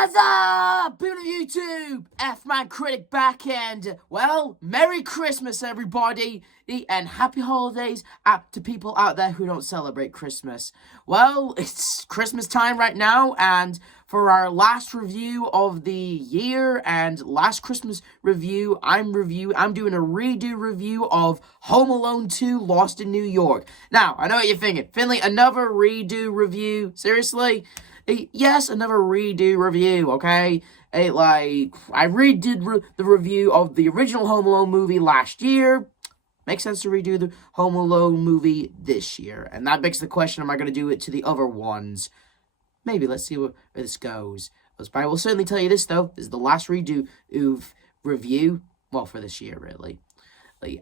What's up, people of YouTube? F-Man Critic back, and, well, Merry Christmas, everybody, and Happy Holidays to people out there who don't celebrate Christmas. Well, it's Christmas time right now, and for our last review of the year and last Christmas review, I'm doing a redo review of Home Alone 2 Lost in New York. Now, I know what you're thinking. Finley, another redo review? Seriously? Yes, another redo review, okay? I redid the review of the original Home Alone movie last year. Makes sense to redo the Home Alone movie this year. And that begs the question, am I going to do it to the other ones? Maybe, let's see where this goes. But I will certainly tell you this, though. This is the last redo review, well, for this year, really.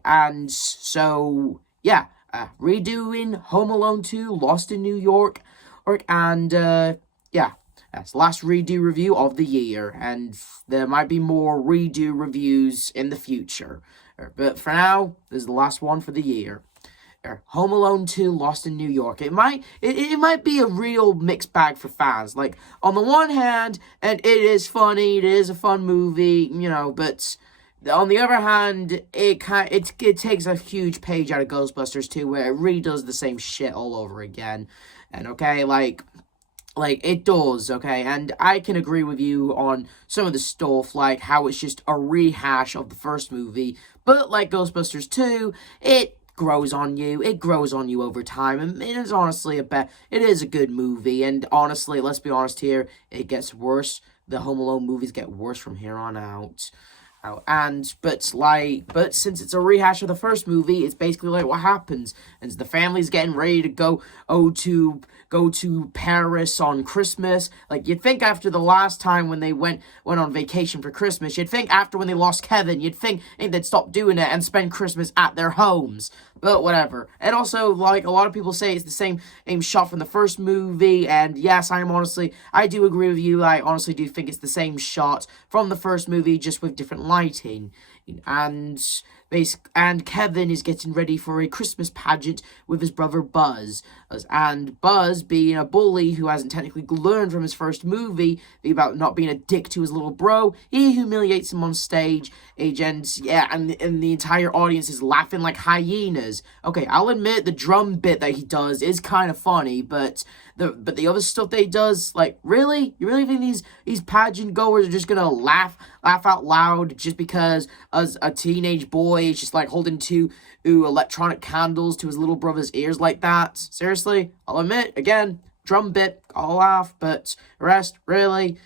And so, yeah, redoing Home Alone 2, Lost in New York, and, yeah, that's the last redo review of the year, and there might be more redo reviews in the future. But for now, this is the last one for the year. Home Alone 2 Lost in New York. It might be a real mixed bag for fans. Like, on the one hand, and it is funny, it is a fun movie, you know, but on the other hand, it takes a huge page out of Ghostbusters 2, where it really does the same shit all over again. And okay, like it does, okay, and I can agree with you on some of the stuff, like how it's just a rehash of the first movie, but like Ghostbusters 2, it grows on you over time, and it is honestly it is a good movie, and honestly, let's be honest here, it gets worse. The Home Alone movies get worse from here on out. But since it's a rehash of the first movie, it's basically like what happens. And the family's getting ready to go to Paris on Christmas. Like, you'd think after the last time when they went on vacation for Christmas, you'd think after when they lost Kevin, you'd think they'd stop doing it and spend Christmas at their homes. But whatever. And also, like, a lot of people say it's the same shot from the first movie, and yes, I do agree with you. I honestly do think it's the same shot from the first movie, just with different lighting. And Kevin is getting ready for a Christmas pageant with his brother Buzz. And Buzz, being a bully who hasn't technically learned from his first movie about not being a dick to his little bro, he humiliates him on stage. And the entire audience is laughing like hyenas. Okay, I'll admit the drum bit that he does is kind of funny, but the other stuff that he does, like, really? You really think these pageant goers are just gonna laugh out loud just because as a teenage boy is just like holding two electronic candles to his little brother's ears like that? Seriously? I'll admit, again, drum bit, I'll laugh, but the rest, really?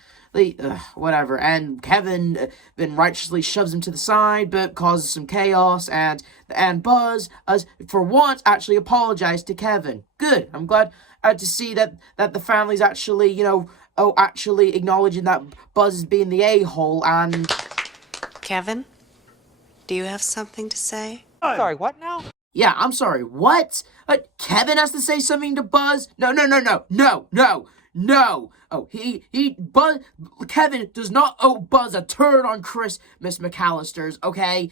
Whatever. And Kevin then righteously shoves him to the side, but causes some chaos, and Buzz, for once, actually apologized to Kevin. Good. I'm glad to see that the family's actually, actually acknowledging that Buzz is being the a-hole. And Kevin, do you have something to say? Sorry, what now? Yeah, I'm sorry, what? Kevin has to say something to Buzz? No. Oh, Kevin does not owe Buzz a turn on Christmas, McAllisters, okay?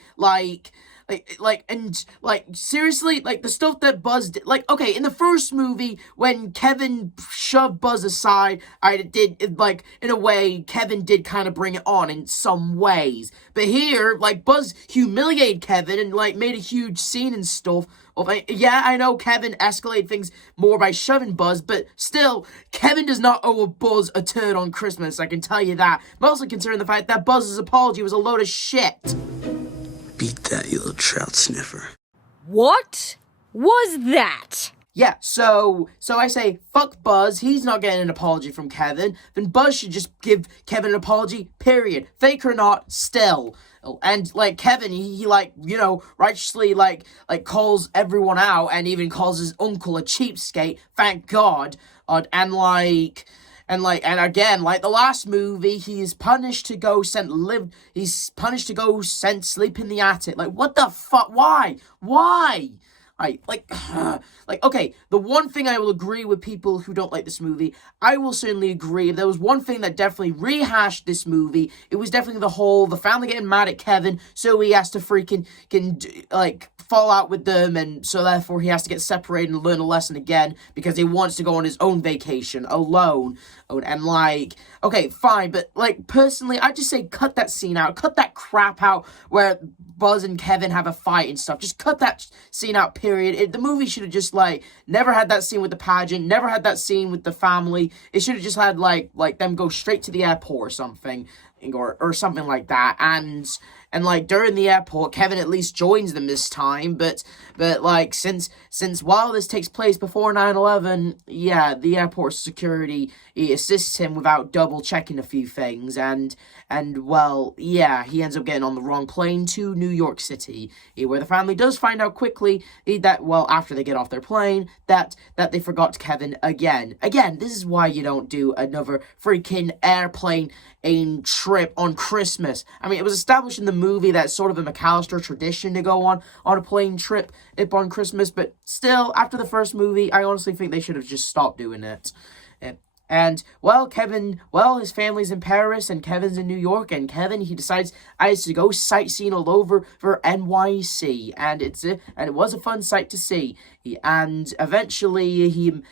Seriously, the stuff that Buzz did, okay, in the first movie, when Kevin shoved Buzz aside, in a way, Kevin did kind of bring it on in some ways. But here, Buzz humiliated Kevin and, made a huge scene and stuff. Yeah, I know Kevin escalated things more by shoving Buzz, but still, Kevin does not owe Buzz a turn on Christmas, I can tell you that. Mostly concerning the fact that Buzz's apology was a load of shit. Beat that, you little trout sniffer. What was that? Yeah, so I say, fuck Buzz, he's not getting an apology from Kevin, then Buzz should just give Kevin an apology, period. Fake or not, still. And, Kevin, he righteously, calls everyone out, and even calls his uncle a cheapskate, thank God, and again, like the last movie, he's punished to go sleep in the attic. Like, what the fuck? Why? Okay, the one thing I will agree with people who don't like this movie, I will certainly agree. If there was one thing that definitely rehashed this movie, it was definitely the family getting mad at Kevin, so he has to fall out with them, and so therefore he has to get separated and learn a lesson again, because he wants to go on his own vacation, alone, and okay, fine, but, personally, I just say cut that scene out, cut that crap out, where Buzz and Kevin have a fight and stuff, just cut that scene out, period. The movie should have just, never had that scene with the pageant, never had that scene with the family. It should have just had, them go straight to the airport or something, or something like that, and during the airport, Kevin at least joins them this time, but since while this takes place before 9/11, yeah, the airport security, he assists him without double checking a few things, and well, yeah, he ends up getting on the wrong plane to New York City, where the family does find out quickly that, well, after they get off their plane, that they forgot Kevin again. Again, this is why you don't do another freaking airplane trip on Christmas. I mean, it was established in the movie that it's sort of a McAllister tradition to go on a plane trip on Christmas, but still, after the first movie, I honestly think they should have just stopped doing it. And, well, his family's in Paris, and Kevin's in New York, and Kevin, he decides to go sightseeing all over for NYC, and it was a fun sight to see, and eventually he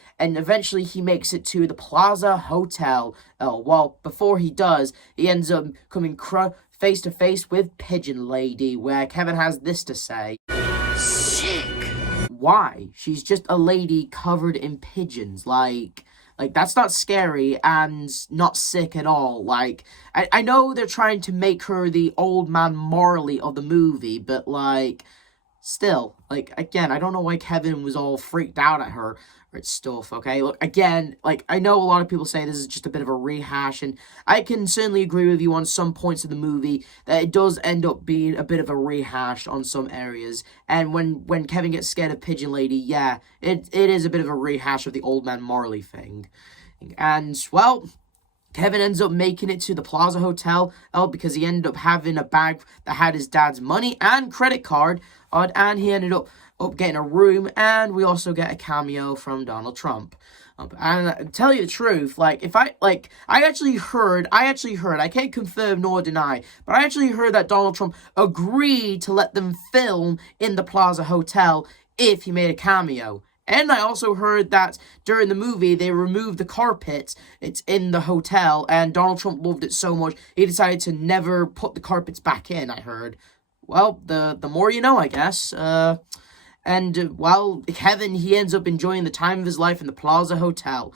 makes it to the Plaza Hotel. Well, before he does, he ends up coming face to face with Pigeon Lady, where Kevin has this to say. Sick. Why? She's just a lady covered in pigeons, that's not scary and not sick at all. I know they're trying to make her the old man Marley of the movie, but, still, again, I don't know why Kevin was all freaked out at her or stuff, okay? Look, again, I know a lot of people say this is just a bit of a rehash, and I can certainly agree with you on some points of the movie that it does end up being a bit of a rehash on some areas, and when Kevin gets scared of Pigeon Lady, yeah, it is a bit of a rehash of the old man Marley thing. And, well, Kevin ends up making it to the Plaza Hotel because he ended up having a bag that had his dad's money and credit card, and he ended up getting a room, and we also get a cameo from Donald Trump. And to tell you the truth, I actually heard, I can't confirm nor deny, but I actually heard that Donald Trump agreed to let them film in the Plaza Hotel if he made a cameo. And I also heard that during the movie, they removed the carpet. It's in the hotel, and Donald Trump loved it so much, he decided to never put the carpets back in, I heard. Well, the more you know, I guess. And while Kevin, he ends up enjoying the time of his life in the Plaza Hotel,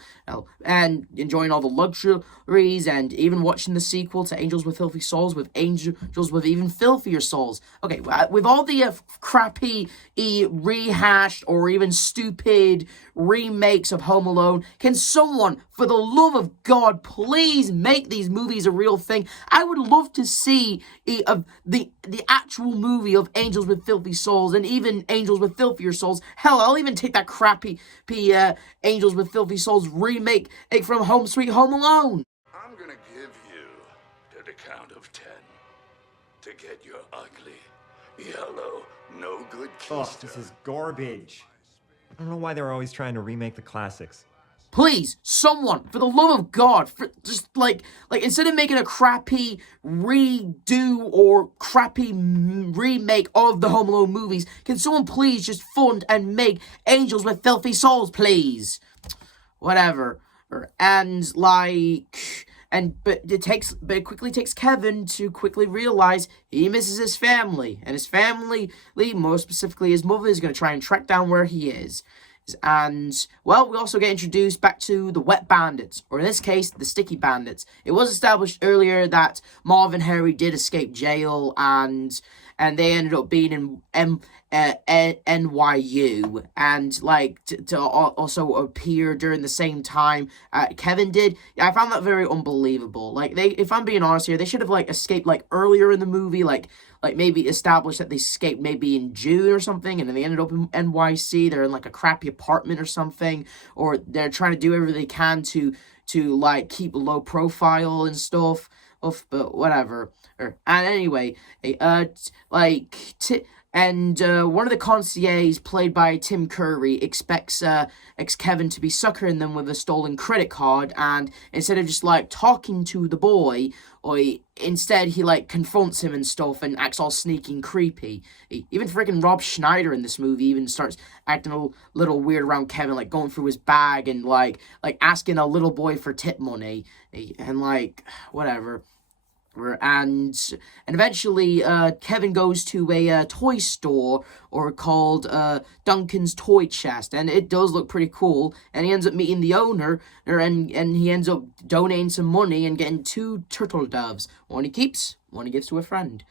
and enjoying all the luxuries, and even watching the sequel to Angels with Filthy Souls, with angels with even filthier souls. Okay, with all the crappy, rehashed, or even stupid remakes of Home Alone, can someone, for the love of God, please make these movies a real thing? I would love to see the actual movie of Angels with Filthy Souls, and even Angels with Filthier Souls. Hell, I'll even take that crappy Angels with Filthy Souls remake from Home Sweet Home Alone. I'm gonna give you to the count of 10 to get your ugly, yellow, no good Oh, keister. this is garbage. I don't know why they're always trying to remake the classics. Please, someone, for the love of God, just instead of making a crappy redo or crappy remake of the Home Alone movies, can someone please just fund and make Angels with Filthy Souls, please? Whatever. And but it quickly takes Kevin to quickly realize he misses his family, and his family, more specifically his mother, is going to try and track down where he is. And, well, we also get introduced back to the Wet Bandits, or in this case, the Sticky Bandits. It was established earlier that Marv and Harry did escape jail, and they ended up being in NYU, and, to also appear during the same time Kevin did. I found that very unbelievable. If I'm being honest here, they should have, escaped, earlier in the movie, maybe established that they escaped maybe in June or something, and then they ended up in NYC. They're in, a crappy apartment or something, or they're trying to do everything they can to keep a low profile and stuff, but whatever. And anyway, And one of the concierges, played by Tim Curry, expects Kevin to be suckering them with a stolen credit card, and instead of just, like, talking to the boy, instead he, like, confronts him and stuff and acts all sneaky and creepy. Even freaking Rob Schneider in this movie even starts acting a little weird around Kevin, like, going through his bag and, like asking a little boy for tip money, and, like, whatever. And eventually, Kevin goes to a toy store called Duncan's Toy Chest, and it does look pretty cool. And he ends up meeting the owner, and he ends up donating some money and getting 2 turtle doves. One he keeps, one he gives to a friend.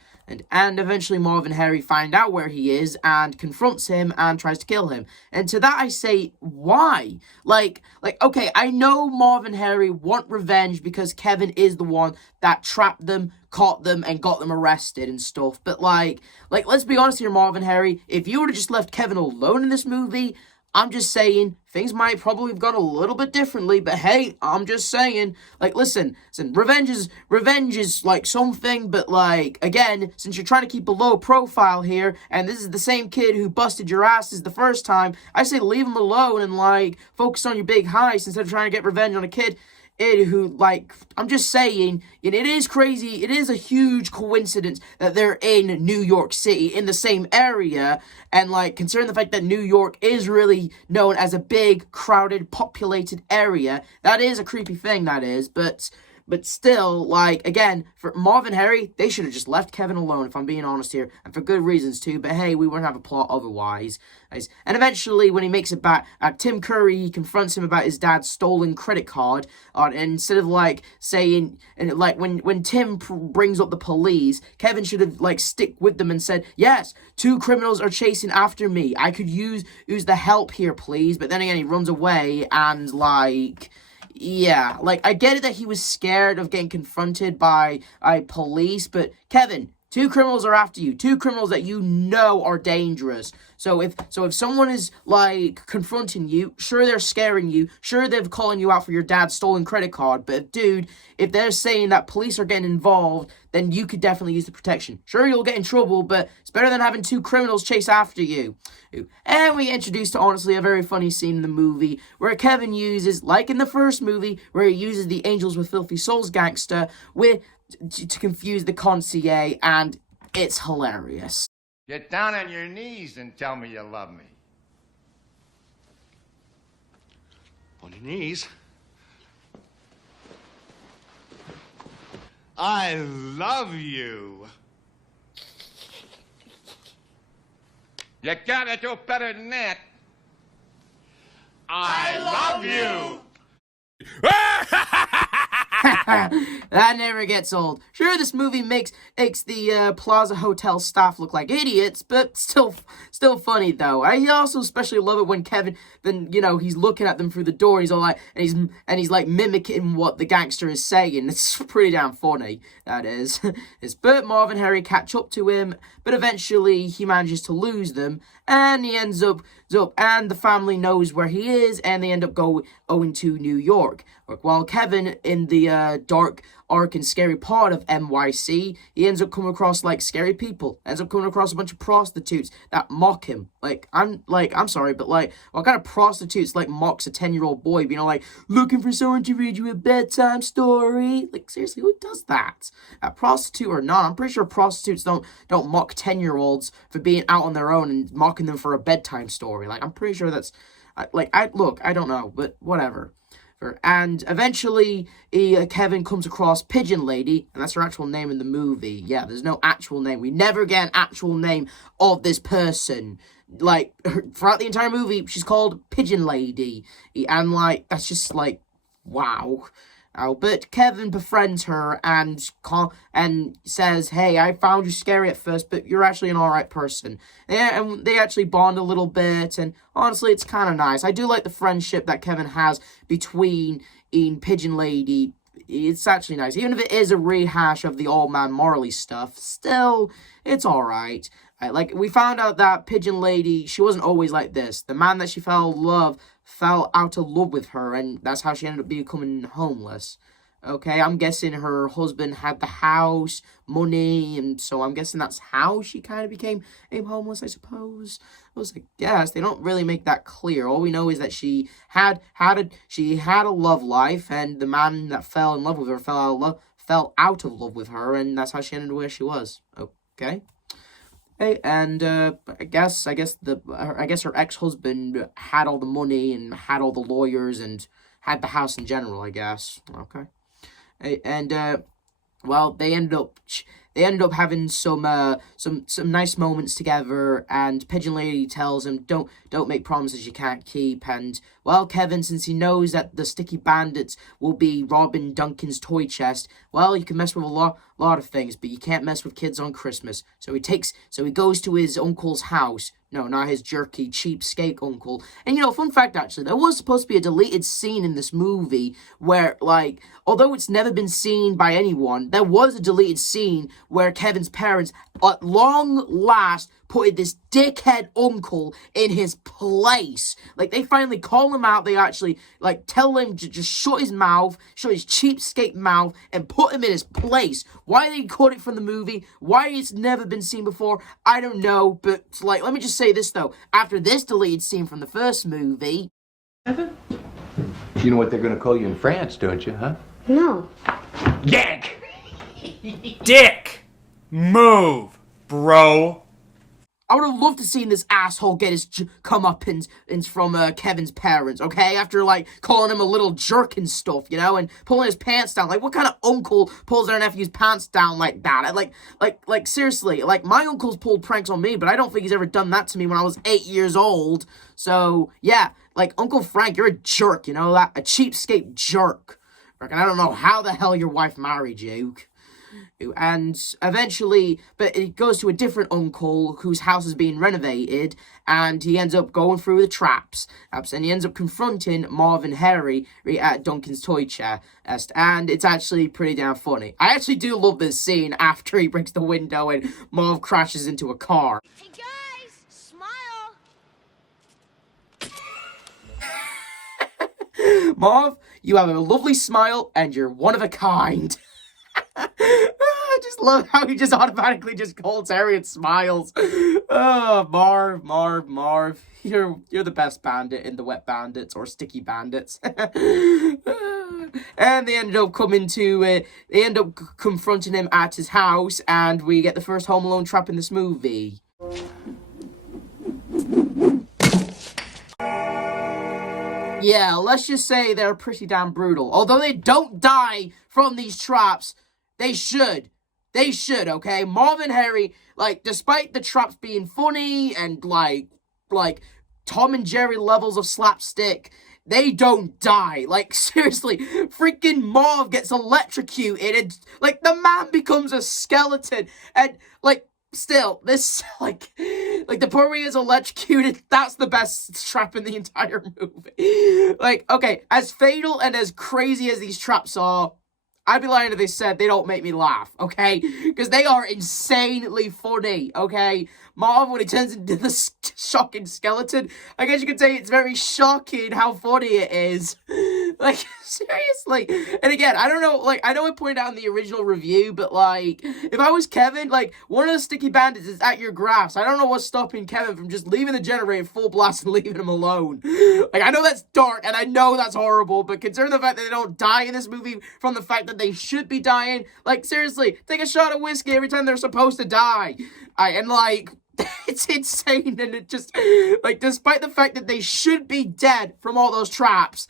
And eventually Marv and Harry find out where he is and confronts him and tries to kill him. And to that I say, why? Like, okay, I know Marv and Harry want revenge because Kevin is the one that trapped them, caught them, and got them arrested and stuff. But like, let's be honest here, Marv and Harry. If you would have just left Kevin alone in this movie, I'm just saying, things might probably have gone a little bit differently, but hey, I'm just saying, like, listen, revenge is, like, something, but, like, again, since you're trying to keep a low profile here, and this is the same kid who busted your asses the first time, I say leave him alone and, like, focus on your big heist instead of trying to get revenge on a kid who, like, I'm just saying, it is crazy, it is a huge coincidence that they're in New York City, in the same area, and, like, considering the fact that New York is really known as a big, crowded, populated area, that is a creepy thing, that is, but still, like, again, for Marv and Harry, they should have just left Kevin alone, if I'm being honest here, and for good reasons, too, but hey, we wouldn't have a plot otherwise. And eventually, when he makes it back, Tim Curry, he confronts him about his dad's stolen credit card, and instead of, like, saying, and, like, when Tim brings up the police, Kevin should have, like, stick with them and said, yes, 2 criminals are chasing after me, I could use the help here, please, but then again, he runs away, and, like, yeah, like, I get it that he was scared of getting confronted by police, but Kevin, 2 criminals are after you. 2 criminals that you know are dangerous. So if someone is, like, confronting you, sure, they're scaring you. Sure, they're calling you out for your dad's stolen credit card. But, dude, if they're saying that police are getting involved, then you could definitely use the protection. Sure, you'll get in trouble, but it's better than having 2 criminals chase after you. And we introduced to, honestly, a very funny scene in the movie where Kevin uses, like in the first movie, where he uses the Angels with Filthy Souls gangster to confuse the concierge, and it's hilarious. Get down on your knees and tell me you love me. On your knees? I love you. You gotta do better than that. I love you. That never gets old. Sure, this movie makes the Plaza Hotel staff look like idiots, but still funny though. I also especially love it when Kevin, then he's looking at them through the door. And he's all like, and he's like mimicking what the gangster is saying. It's pretty damn funny. That is. It's Bert, Marv, and Harry catch up to him, but eventually he manages to lose them, and he ends up, and the family knows where he is, and they end up going to New York. While Kevin, in the dark, arc, and scary part of NYC, he ends up coming across, like, scary people. Ends up coming across a bunch of prostitutes that mock him. I'm sorry, but, like, what kind of prostitutes, like, mocks a 10-year-old boy, like, looking for someone to read you a bedtime story? Like, seriously, who does that? A prostitute or not, I'm pretty sure prostitutes don't mock 10-year-olds for being out on their own and mocking them for a bedtime story. Like, I'm pretty sure that's, I don't know, but whatever. And eventually, Kevin comes across Pigeon Lady, and that's her actual name in the movie. Yeah, there's no actual name. We never get an actual name of this person. Like, throughout the entire movie, she's called Pigeon Lady. And, like, that's just, like, wow. But Kevin befriends her and says, hey, I found you scary at first, but you're actually an alright person. And they actually bond a little bit, and honestly, it's kind of nice. I do like the friendship that Kevin has between Pigeon Lady. It's actually nice. Even if it is a rehash of the Old Man Marley stuff, still, it's alright. Like, we found out that Pigeon Lady, she wasn't always like this. The man that she fell out of love with her, and that's how she ended up becoming homeless. Okay, I'm guessing her husband had the house, money, and so I'm guessing that's how she kind of became homeless, I suppose. I guess they don't really make that clear. All we know is that she had a love life, and the man that fell in love with her fell out of love with her, and that's how she ended where she was. Okay. Hey, and I guess her ex-husband had all the money and had all the lawyers and had the house in general, I guess. Okay. And well, they ended up having some nice moments together, and Pigeon Lady tells him, don't make promises you can't keep. And well, Kevin, since he knows that the sticky bandits will be robbing Duncan's toy chest, well, you can mess with a lot of things, but you can't mess with kids on Christmas. So he goes to his uncle's house. No, not his jerky, cheapskate uncle. And, fun fact, actually, there was supposed to be a deleted scene in this movie where, like, although it's never been seen by anyone, there was a deleted scene where Kevin's parents, at long last, put this dickhead uncle in his place. Like, they finally call him out. They actually, like, tell him to just shut his cheapskate mouth, and put him in his place. Why they cut it from the movie, why it's never been seen before, I don't know. But, like, let me just say this, though. After this deleted scene from the first movie... You know what they're gonna call you in France, don't you, huh? No. Yank! Dick! Move, bro! I would have loved to seen this asshole get his comeuppance from Kevin's parents, okay? After, like, calling him a little jerk and stuff, and pulling his pants down. Like, what kind of uncle pulls their nephew's pants down like that? Like, seriously, like, my uncle's pulled pranks on me, but I don't think he's ever done that to me when I was 8 years old. So, yeah, like, Uncle Frank, you're a jerk, a cheapskate jerk. And I don't know how the hell your wife married you. And eventually, but it goes to a different uncle whose house is being renovated, and he ends up going through the traps, and he ends up confronting Marv and Harry at Duncan's toy chest, and it's actually pretty damn funny. I actually do love this scene after he breaks the window and Marv crashes into a car. Hey guys, smile. Marv, you have a lovely smile, and you're one of a kind. I just love how he just automatically just calls Harry and smiles. Oh, Marv. You're the best bandit in the Wet Bandits or Sticky Bandits. And they end up confronting him at his house, and we get the first Home Alone trap in this movie. Yeah, let's just say they're pretty damn brutal. Although they don't die from these traps, they should. They should, okay? Marv and Harry, like, despite the traps being funny and, like Tom and Jerry levels of slapstick, they don't die. Like, seriously, freaking Marv gets electrocuted and, like, the man becomes a skeleton. And, like, still, this, like the part where he is electrocuted, that's the best trap in the entire movie. Like, okay, as fatal and as crazy as these traps are, I'd be lying if they said they don't make me laugh, okay? Because they are insanely funny, okay? Marv, when he turns into the shocking skeleton, I guess you could say it's very shocking how funny it is. Like, seriously. And again, I don't know, like, I know I pointed out in the original review, but, like, if I was Kevin, like, one of the sticky bandits is at your grasp. I don't know what's stopping Kevin from just leaving the generator full blast and leaving him alone. Like, I know that's dark, and I know that's horrible, but considering the fact that they don't die in this movie from the fact that they should be dying, like, seriously, take a shot of whiskey every time they're supposed to die. And, like, it's insane, and it just, like, despite the fact that they should be dead from all those traps,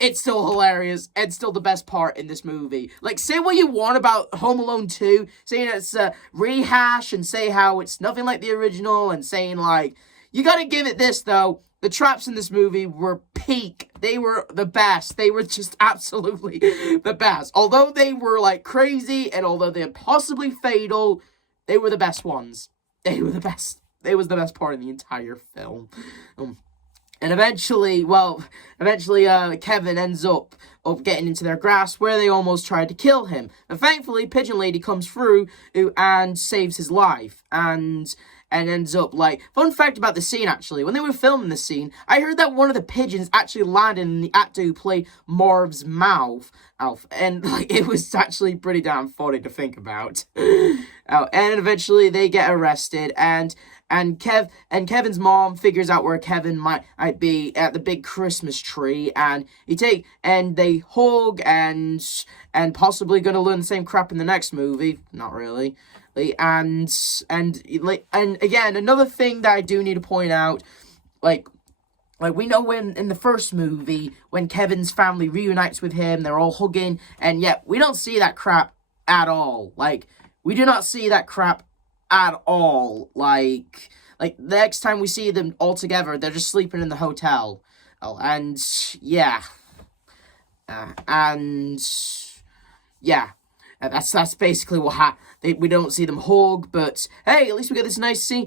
it's still hilarious, and still the best part in this movie. Like, say what you want about Home Alone 2, saying it's a rehash, and say how it's nothing like the original, and saying, like, you gotta give it this, though. The traps in this movie were peak. They were the best. They were just absolutely the best. Although they were, like, crazy, and although they're possibly fatal, they were the best ones. They were the best. It was the best part of the entire film. And eventually, Kevin ends up getting into their grasp where they almost tried to kill him. And thankfully, Pigeon Lady comes through and saves his life. And and ends up, like, fun fact about the scene, actually, when they were filming the scene, I heard that one of the pigeons actually landed in the actor who played Marv's mouth, and, like, it was actually pretty damn funny to think about. And eventually they get arrested, and Kevin's mom figures out where Kevin might be at the big Christmas tree, and they hug and possibly gonna learn the same crap in the next movie. Not really. And again, another thing that I do need to point out, like we know when in the first movie, when Kevin's family reunites with him, they're all hugging, and yet we don't see that crap at all. Like, we do not see that crap at all. Like the next time we see them all together, they're just sleeping in the hotel. And yeah. That's basically what happened. We don't see them hug, but hey, at least we get this nice scene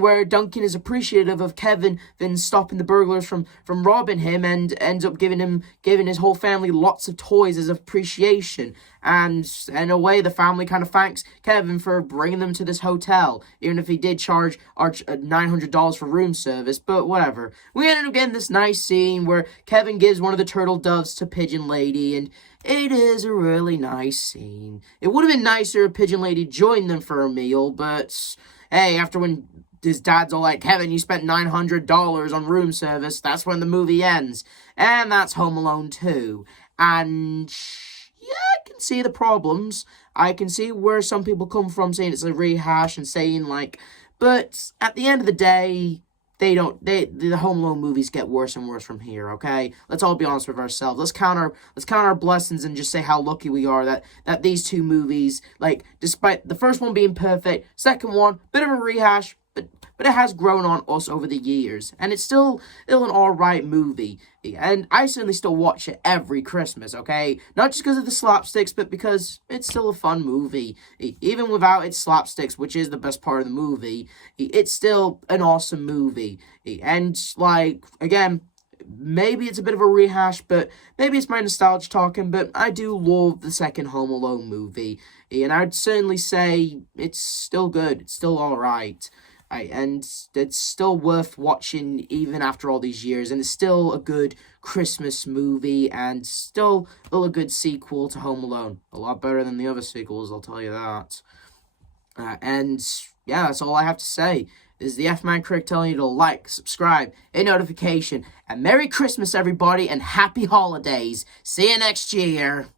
where Duncan is appreciative of Kevin then stopping the burglars from robbing him, and ends up giving his whole family lots of toys as appreciation. And in a way, the family kind of thanks Kevin for bringing them to this hotel, even if he did charge $900 for room service, but whatever. We ended up getting this nice scene where Kevin gives one of the turtle doves to Pigeon Lady, and it is a really nice scene. It would have been nicer if Pigeon Lady joined them for a meal, but hey, after when his dad's all like, Kevin, you spent $900 on room service, that's when the movie ends. And that's Home Alone 2. And yeah, I can see the problems. I can see where some people come from saying it's a rehash and saying, like, but at the end of the day, the Home Alone movies get worse and worse from here, okay? Let's all be honest with ourselves. Let's count our blessings and just say how lucky we are that these two movies, like, despite the first one being perfect, second one, bit of a rehash, but it has grown on us over the years, and it's still an alright movie, and I certainly still watch it every Christmas, okay? Not just because of the slapsticks, but because it's still a fun movie. Even without its slapsticks, which is the best part of the movie, it's still an awesome movie. And, like, again, maybe it's a bit of a rehash, but maybe it's my nostalgia talking, but I do love the second Home Alone movie, and I'd certainly say it's still good, it's still alright. And it's still worth watching even after all these years, and it's still a good Christmas movie, and still a good sequel to Home Alone. A lot better than the other sequels, I'll tell you that. And yeah, that's all I have to say. This is the F-Man Critic telling you to like, subscribe, hit notification, and Merry Christmas, everybody, and Happy Holidays. See you next year.